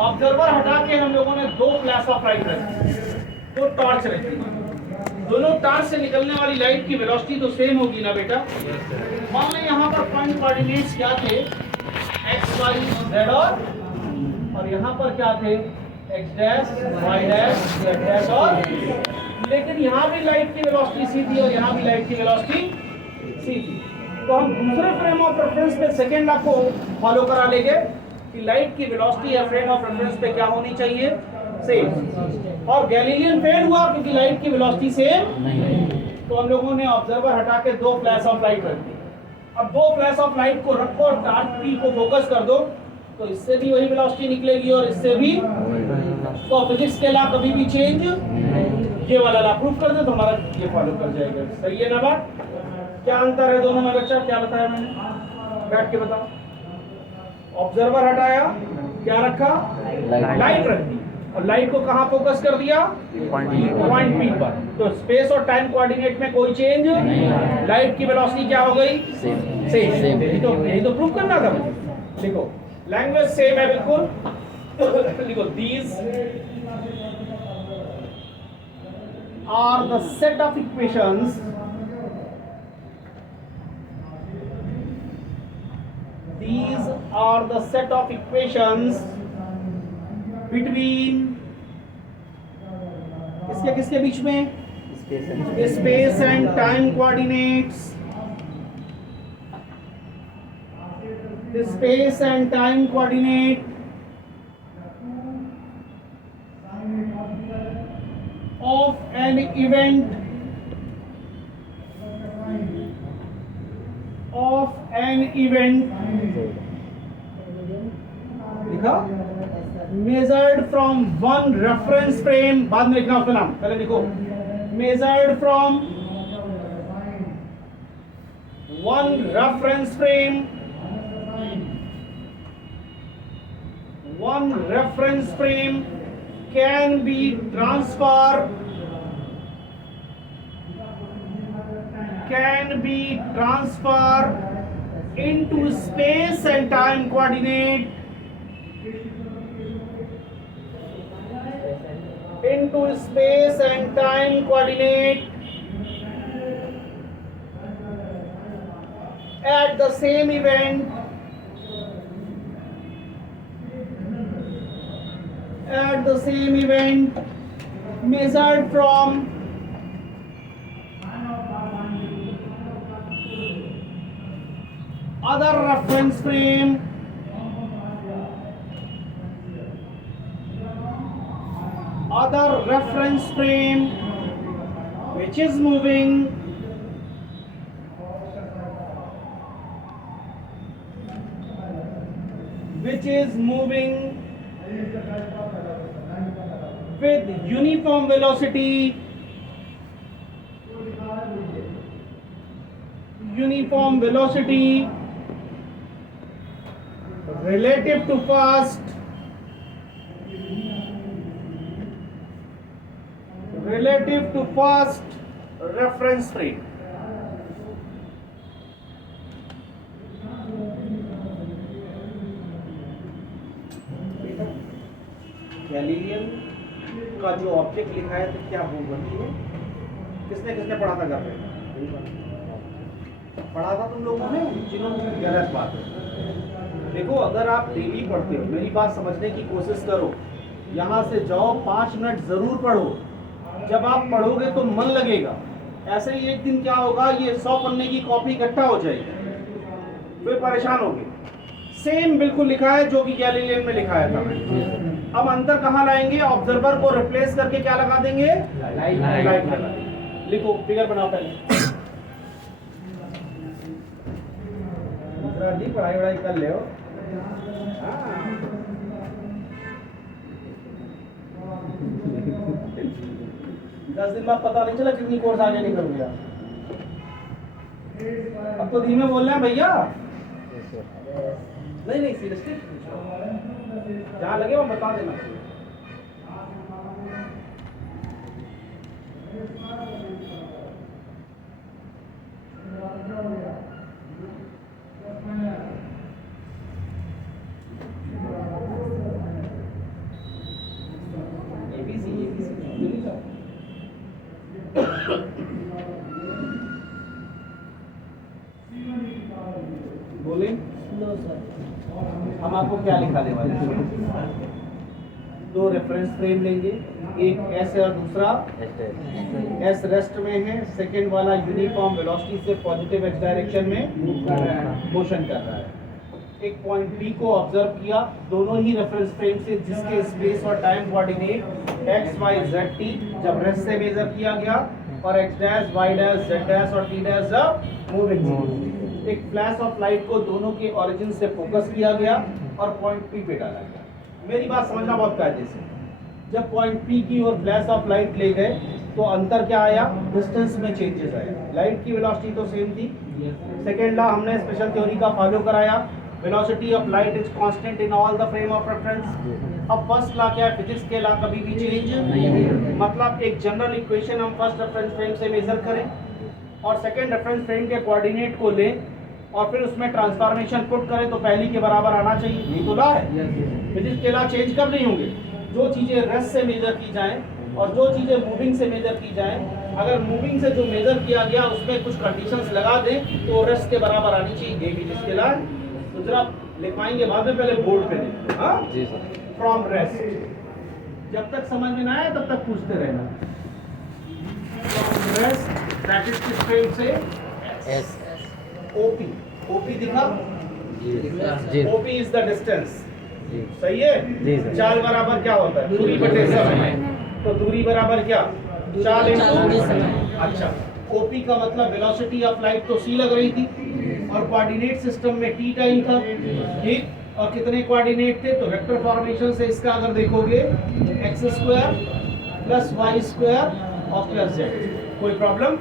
Observer हटा के हम लोगों ने दो फ्लैश ऑफ लाइट रखी, दो टॉर्च रखी। दोनों टॉर्च से निकलने वाली लाइट की वेलोसिटी तो सेम होगी ना बेटा। मान लें यहाँ पर पॉइंट कोऑर्डिनेट्स क्या थे, एक्स वाई जेड, और यहाँ पर क्या थे, x dash y dash z dash, और लेकिन यहाँ भी लाइट की वेलोसिटी सी थी और यहाँ भी लाइट की वेलोसिटी सी थी। तो हम दूसरे फ्रेम ऑफ रेफरेंस पे सेकेंड आपको फॉलो करा लेंगे कि लाइट की वेलोसिटी या फ्रेम ऑफ रेफरेंस पे क्या होनी चाहिए, सेम। और गैलीलियन फेल हुआ क्योंकि लाइट की वेलोसिटी सेम नहीं। तो हम लोगों ने ऑब्जर्वर हटा के दो फ्लैश ऑफ लाइट रख दी। अब दो फ्लैश ऑफ लाइट को रखो और टार्च पी को फोकस कर दो, तो इससे भी वही वेलोसिटी निकलेगी और इससे भी। तो फिजिक्स के लॉ कभी भी चेंज, ये वाला लॉ प्रूफ कर दे तो हमारा ये फॉलो कर जाएगा। सही है ना बात? क्या अंतर है दोनों में बच्चा? क्या बताया मैंने? बैठ के बताओ। ऑब्जर्वर हटाया, क्या रखा, लाइट रख दी, और लाइट को कहां फोकस कर दिया, पॉइंट पी पर। तो स्पेस और टाइम कोऑर्डिनेट में कोई चेंज नहीं। लाइट की वेलोसिटी क्या हो गई, सेम। यही तो प्रूफ करना था मुझे। लिखो, लैंग्वेज सेम है बिल्कुल। लिखो, these are the set of equations these are the set of equations between किसके बीच में, space and time coordinates, space and time coordinate of an event, लिखा, measured from one reference frame, बाद में लिखना उसका नाम, पहले लिखो, measured from one reference frame, can be transferred into space and time coordinate, at the same event, measured from other reference frame, which is moving with uniform velocity, relative to first reference frame. Galilean का जो object लिखा है तो क्या वो बनती है, किसने पढ़ा था घर पे? पढ़ा था तुम लोगों ने, जिन्होंने, गलत बात है। देखो, अगर आप डेली पढ़ते हो, मेरी बात समझने की कोशिश करो, यहाँ से जाओ 5 मिनट जरूर पढ़ो। जब आप पढ़ोगे तो मन लगेगा। ऐसे ही एक दिन क्या होगा, ये 100 पन्ने की कॉपी इकट्ठा हो जाएगी, फिर परेशान होगे। सेम बिल्कुल लिखा है जो कि गैलीलियन में लिखाया था। अब अंतर कहाँ लाएंगे, ऑब्जर्वर को रिप्लेस करके क्या लगा देंगे, लाइट लगा देंगे। लिखो, फिगर बनाओ पहले। जी पढ़ाई कर ले हो। 10 दिन बाद पता नहीं चला कितनी कोर्स आगे निकल गया। अब तो धीमे बोल रहे हैं भैया। नहीं सीरियसली जहाँ लगे वो बता देना। बोले हम आपको क्या लिखाने वाले हैं? दो रेफरेंस फ्रेम लेंगे, एक एस है और दूसरा एस रेस्ट में है, सेकंड वाला यूनिफॉर्म वेलोसिटी से पॉजिटिव एक्स डायरेक्शन में मोशन कर रहा है। एक पॉइंट बी को ऑब्जर्व किया, दोनों ही रेफरेंस फ्रेम से जिसके स्पेस और time coordinate x y z t जब रेस्ट से मेजर किया गया और x dash y dash z dash और टी डैश जब मूविंग। एक फ्लैश ऑफ लाइट को दोनों के ओरिजिन से फोकस किया गया और पॉइंट पी पे डाला गया। मेरी बात समझना बहुत कायदे से। जब पॉइंट पी की ओर फ्लैश ऑफ लाइट ले गए तो अंतर क्या आया? डिस्टेंस में चेंजेस आया। लाइट की वेलोसिटी तो सेम थी। सेकेंड लॉ हमने स्पेशल थ्योरी का फॉलो कराया, velocity of light is constant in all the frame of reference. अब फर्स्ट लॉ क्या है? फिजिक्स के लॉ कभी भी चेंज नहीं। मतलब एक जनरल इक्वेशन हम फर्स्ट रेफरेंस फ्रेम से मेजर करें और सेकेंड रेफरेंस फ्रेम के कोऑर्डिनेट को लें और फिर उसमें ट्रांसफॉर्मेशन पुट करें तो पहली के बराबर आना चाहिए। यही तो लॉ है। फिजिक्स के लॉ चेंज कब नहीं होंगे? जो चीजें रेस्ट से मेजर की जाएं और जो चीजें मूविंग से मेजर की जाएं, अगर मूविंग से जो मेजर किया गया उसमें कुछ कंडीशंस लगा दें तो रेस्ट के बराबर आनी चाहिए। ये फिजिक्स के लॉ है। तो जरा लिखवाएंगे बाद में, पहले बोर्ड पे लिखें। हाँ जी सर। फ्रॉम रेस्ट, जब तक समझ में ना आए तब तक पूछते रहना। फ्रॉम रेस्ट दैट इज किस फ्रेम से? एस। ओपी, ओपी दिखा? जी। OP is the distance. सही है। चाल बराबर क्या होता है? दूरी बटे समय। तो दूरी बराबर क्या? चाल इंटू समय। अच्छा, ओपी का मतलब वेलोसिटी ऑफ लाइट तो सी लग रही थी और कोऑर्डिनेट सिस्टम में टी टाइम था, ठीक? और कितने कोऑर्डिनेट थे? तो वेक्टर फॉर्मेशन से इसका अगर देखोगे x square plus Y square और प्लस जेड। कोई प्रॉब्लम?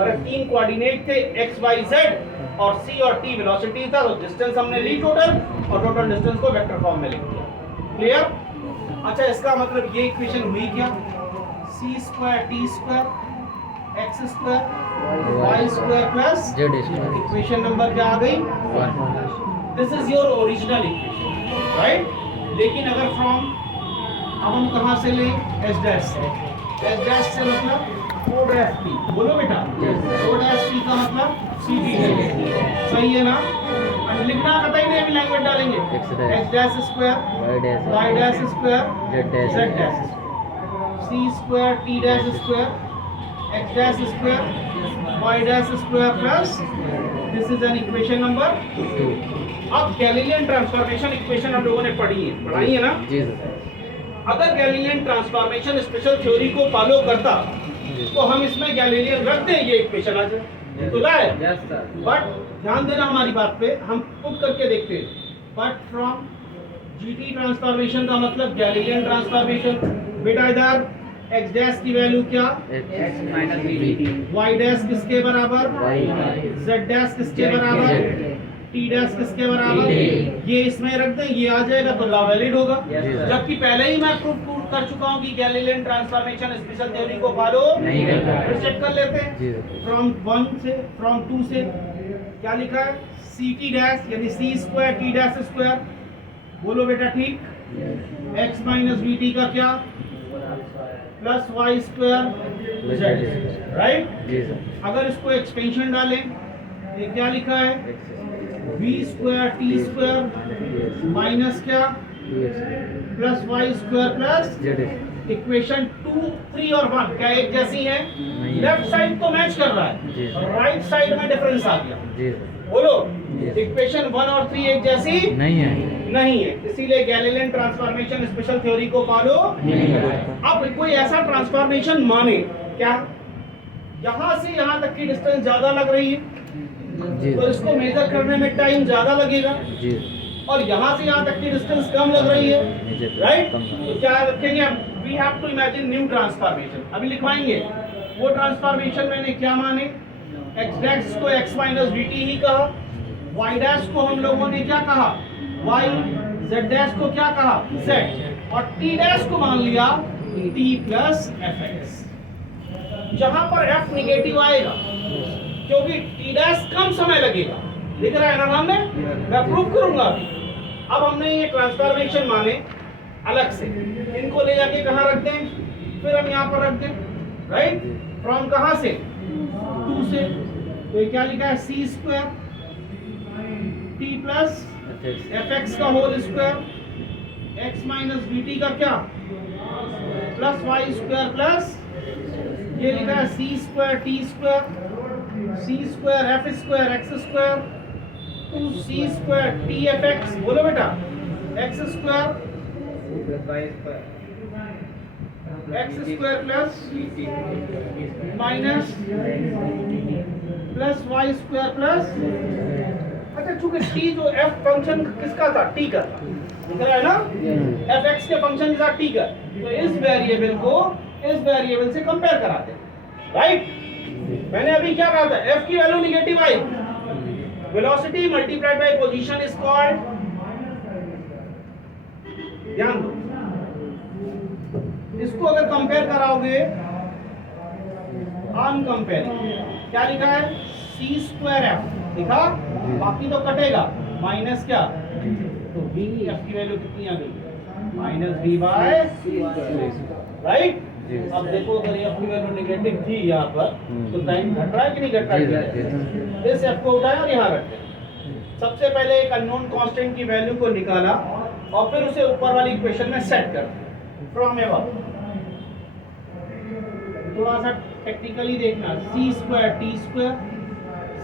अरे तीन कोऑर्डिनेट थे एक्स वाई जेड और सी और टी वेलोसिटी था, तो डिस्टेंस हमने ली टोटल और टोटल डिस्टेंस को वेक्टर फॉर्म में लिख दिया। क्लियर? अच्छा, इसका मतलब ये इक्वेशन हुई क्या? C square T square x square Y square plus Z square. Equation number क्या आ गई? 1। This is your original equation, right? लेकिन अगर फ्रॉम अब हम कहां से लें? एस डैश से। एस डैश से मतलब ओ डैश टी। बोलो बेटा। ओ डैश टी का मतलब सी टी। सही है ना? अब लिखना कतई नहीं, अभी लैंग्वेज डालेंगे। X dash square y dash square z dash c square T dash square x dash square y dash square plus this is an equation number 2। अब गैलीलियन ट्रांसफॉर्मेशन इक्वेशन हम लोगों ने पढ़ाई है ना जी सर। अगर गैलीलियन ट्रांसफॉर्मेशन स्पेशल थ्योरी को follow करता तो हम इसमें गैलीलियन रख दें, ये इक्वेशन आ जाए। तो लाए बट ध्यान देना हमारी बात पे, हम पुट करके देखते हैं। बट फ्रॉम जीटी ट्रांसफॉर्मेशन का मतलब गैलीलियन ट्रांसफॉर्मेशन। बेटा इधर एक्स डैश की वैल्यू क्या? x minus v. Y dash किसके बराबर? जेड डैश किसके बराबर? टी डैश किसके बराबर? ये इसमें रख दें, ये आ जाएगा तो लॉ वैलिड होगा। जबकि पहले ही मैं प्रूव कर चुका हूँ कि गैलीलियन ट्रांसफॉर्मेशन स्पेशल थ्योरी को फॉलो नहीं करता। फिर चेक कर लेते हैं। फ्रॉम 1 से फ्रॉम 2 से क्या लिखा है? सी टी डैश यानी C square T dash square. बोलो बेटा ठीक। एक्स माइनस वी टी का क्या? Plus Y square Z, right? अगर इसको एक्सपेंशन डालें ये क्या लिखा है? V square T square minus क्या? Plus Y square plus Z. Equation 2, 3 और 1 क्या एक जैसी है? लेफ्ट साइड तो मैच कर रहा है, राइट साइड में डिफरेंस आ गया। बोलो इक्वेशन 1 और 3 एक जैसी नहीं है, इसीलिए गैलीलियन ट्रांसफॉर्मेशन स्पेशल थ्योरी को फॉलो नहीं करता। अब कोई ऐसा ट्रांसफॉर्मेशन माने क्या यहाँ से यहाँ तक की डिस्टेंस ज्यादा लग रही है तो इसको मेजर करने में टाइम ज्यादा लगेगा और यहाँ से यहाँ तक की डिस्टेंस कम लग रही है, राइट? तो क्या रखेंगे हम? We have to imagine new transformation. अभी लिखवाएंगे वो ट्रांसफॉर्मेशन मैंने क्या माने? एक्स डैश को एक्स माइनस वी टी ही कहा, वाई डैश को हम लोगों ने क्या कहा? वाई, जेड डैश को क्या कहा? जेड, और टी डैश को मान लिया टी प्लस एफ एक्स। जहां पर एफ निगेटिव आएगा क्योंकि टी डैश कम समय लगेगा, दिख रहा है ना सामने? मैं प्रूव करूंगा अभी। अब हमने ये ट्रांसफॉर्मेशन माने अलग से, इनको ले जाके कहाँ रख दें? फिर हम यहाँ पर रख दें, राइट? फ्रॉम कहां से, 2 से, तो ये क्या लिखा है, सी square T plus F X का whole square X minus B T का क्या प्लस वाई स्क्वायर प्लस ये लिखा है सी square T square C square F square x square two C square T F X, बोलो बेटा, X square x square plus minus plus Y square plus, अच्छा चूंकि T जो एफ फंक्शन किसका था, टी का था, दिख रहा है ना, एफ एक्स के फंक्शन के साथ टी का, तो इस वेरिएबल को इस वेरिएबल से कंपेयर कराते हैं, राइट। मैंने अभी क्या कहा था, एफ की value negative I, velocity multiplied by position is called, ध्यान दो, इसको अगर कंपेयर कराओगे अनकंपेयरिंग, क्या लिखा है, सी स्क्वायर एफ लिखा, बाकी तो कटेगा, माइनस क्या, तो बी एफ की वैल्यू कितनी आ गई, माइनस बी बाय, राइट। अब देखो अगर एफ की वैल्यू नेगेटिव थी यहाँ पर, तो टाइम घट रहा है कि नहीं घट रहा है, इस एफ को उठाया और यहाँ रख दिया। सबसे पहले एक अननोन कांस्टेंट की वैल्यू को निकाला और फिर उसे ऊपर वाली इक्वेशन में सेट कर फ्रॉम एवर, थोड़ा सा टेक्निकली देखना, C square T square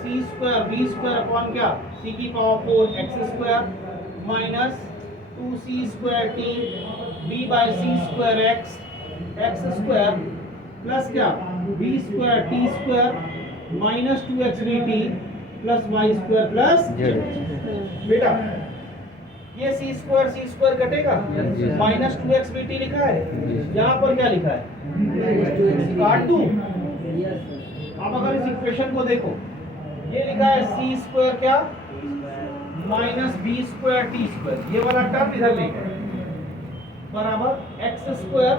C square B square upon क्या, सी की power 4 X square minus 2c square T B by C square X X square plus क्या, B square T square minus 2x dt plus Y square plus बेटा, ये C square कटेगा, minus 2x dt लिखा है, यहाँ पर क्या लिखा है, काट दूं। अब अगर इस इक्वेशन को देखो, ये लिखा है सी स्क्वायर क्या minus b square T square, ये वाला टर्म इधर लेकर बराबर x square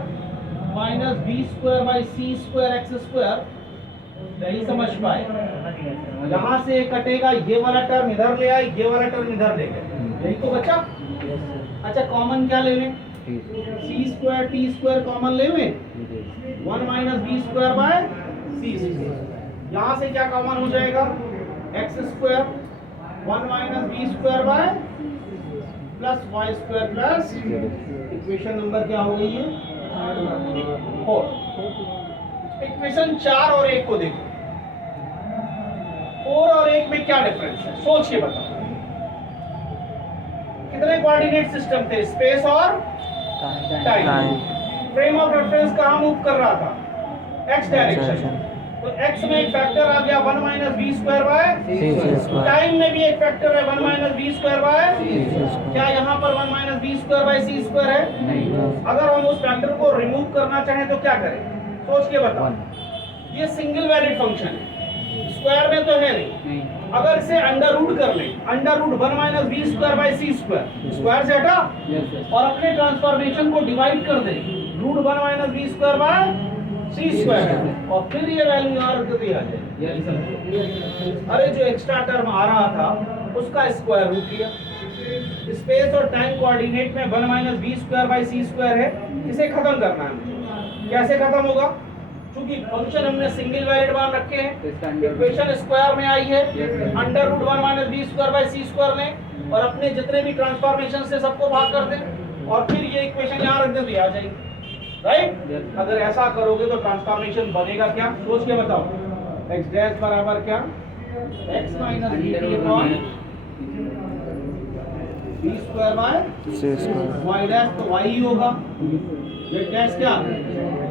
minus b square by c square x square, नहीं समझ पाए, यहाँ से कटेगा, ये वाला टर्म इधर ले आए, ये वाला टर्म इधर ले गए, यही तो बचा। अच्छा कॉमन क्या ले लें, c square T square common ले लें, 1 minus b square by C square, यहाँ से क्या कॉमन हो जाएगा, x square 1 minus b square by plus Y square plus, equation number क्या हो गई है, 4। इक्वेशन 4 और 1 को देखो, 4 और 1 में क्या डिफरेंस है, सोच के बताओ, कितने कोऑर्डिनेट सिस्टम थे, स्पेस और टाइम, फ्रेम ऑफ रेफरेंस कहां मूव कर रहा था, एक्स डायरेक्शन, तो x में एक फैक्टर आ गया 1 minus b square by, time में भी एक फैक्टर है 1 माइनस बी स्क्वायर बाय, क्या यहाँ पर 1 minus b square by C square है, अगर हम उस फैक्टर को रिमूव करना चाहें तो क्या करें, सोच के बताओ, ये सिंगल वैलिड फंक्शन है, स्क्वायर में तो है नहीं, अगर इसे अंडर रूट कर लें, under root 1 minus b square by C square, square से हटा और अपने ट्रांसफॉर्मेशन को डिवाइड कर दें, root 1 minus b square by C square, और फिर ये वैल्यू यहाँ रख दिया जाए, अरे जो एक्स्ट्रा टर्म आ रहा था उसका स्क्वायर रूट लिया, स्पेस और टाइम कोऑर्डिनेट में 1 minus b square by C square है, इसे खत्म करना है, कैसे खत्म होगा, क्योंकि फंक्शन हमने सिंगल वैलिड मान रखे हैं, इक्वेशन स्क्वायर में आई है, under root 1 minus b square by C square में, और अपने जितने भी ट्रांसफॉर्मेशन से सबको भाग कर दें और फिर ये इक्वेशन यहाँ रख दें तो आ जाएगी, राइट। अगर ऐसा करोगे तो ट्रांसफॉर्मेशन बनेगा क्या, सोच के बताओ, एक्स डैश बराबर क्या, x minus b upon b square by C square, y dash तो वाई ही होगा, ये डैश क्या,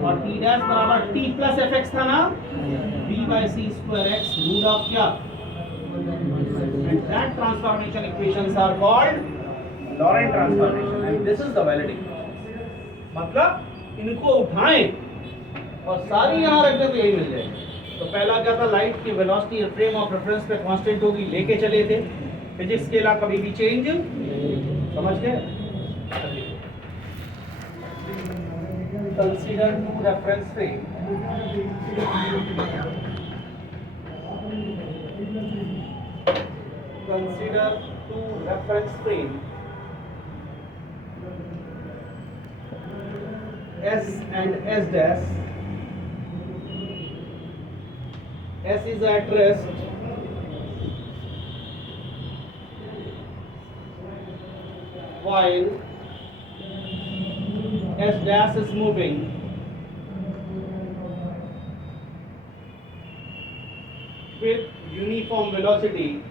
और टी डैश बराबर टी प्लस एफ एक्स था ना, b by C square x root of क्या, and that transformation equations are called Laurent transformation and this is the valid equation, मतलब इनको उठाएं और सारी यहाँ रख दे तो यही मिल जाएगी। तो पहला क्या था, लाइट की वेलोसिटी फ्रेम ऑफ रेफरेंस पे कांस्टेंट होगी, लेके चले थे, फिजिक्स के ला कभी भी चेंज, समझ गए। Consider two reference frame, consider two reference frame S and S dash S is at rest, while S dash is moving. With uniform velocity